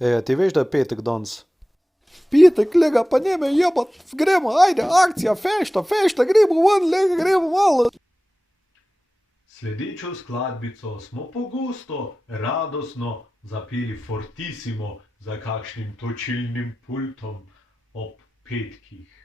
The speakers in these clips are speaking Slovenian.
Ti veš, da je petek danes? Petek, lega, pa ne me jebat, gremo, ajde, akcija, fešta, gremo ven, lega, gremo malo. Sledečo skladbico smo pogosto, radostno zapeli fortissimo za kakšnim točilnim pultom ob petkih.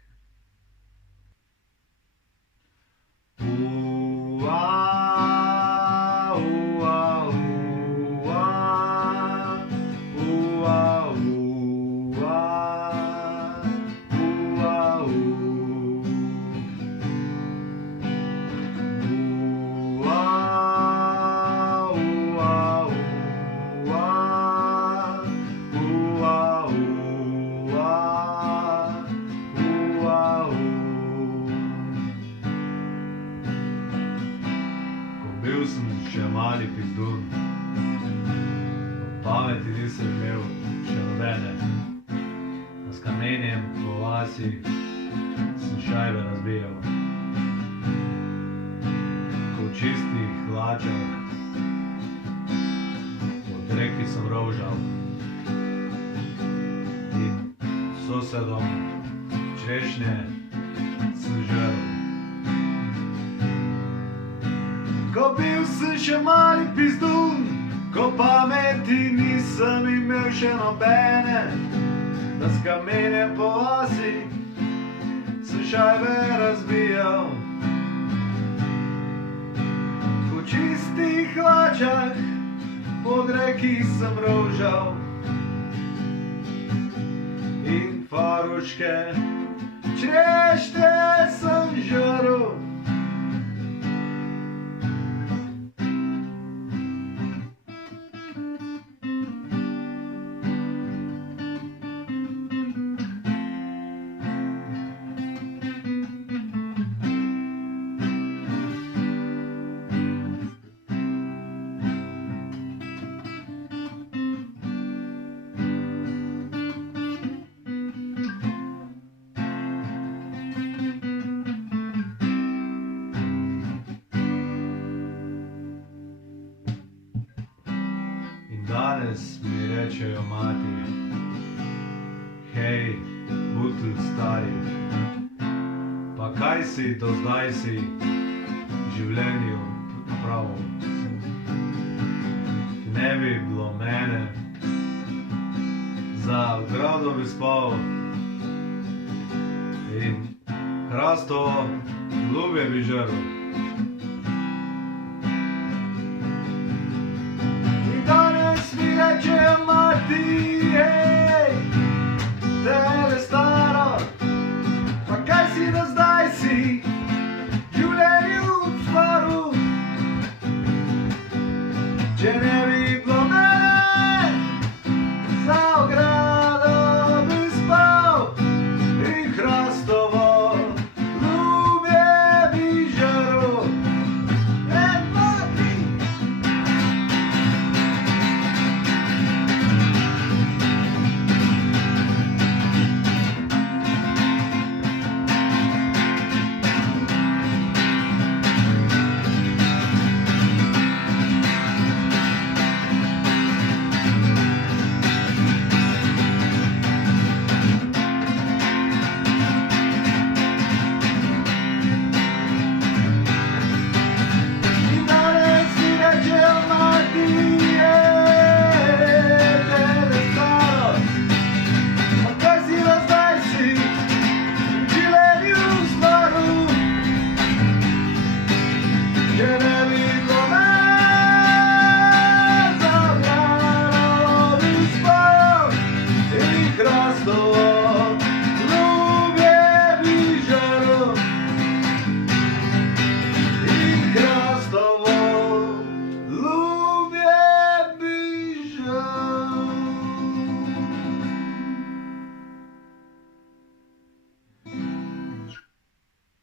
Bil sem še mali pizdun, po pameti nisem imel še nobene, a s kamenjem po vasi sem šajbe razbijal. Ko v čistih hlačah od reki sem rovžal in sosedom češnje sem žrl. Ko bil sem še mali pizdun, ko pameti nisem imel še nobene, da s kamenjem po vasi sem šajbe razbijal. V čistih hlačah pod reki sem rovžal in faruške češnje sem žrl. Danes mi rečejo mati, hej, butl stari, pa kaj si do zdaj si v življenju napravil? Ne bi bilo mene, za ogrado bi spal in hrastovo lubje bi žrl. Rečejo mati, hej, tele staro, pa kaj si do zdaj si v življenju stvaril? Če ne bi bilo mene, za ogrado bi spal in hrastovo lubje bi žrl. Hrastovo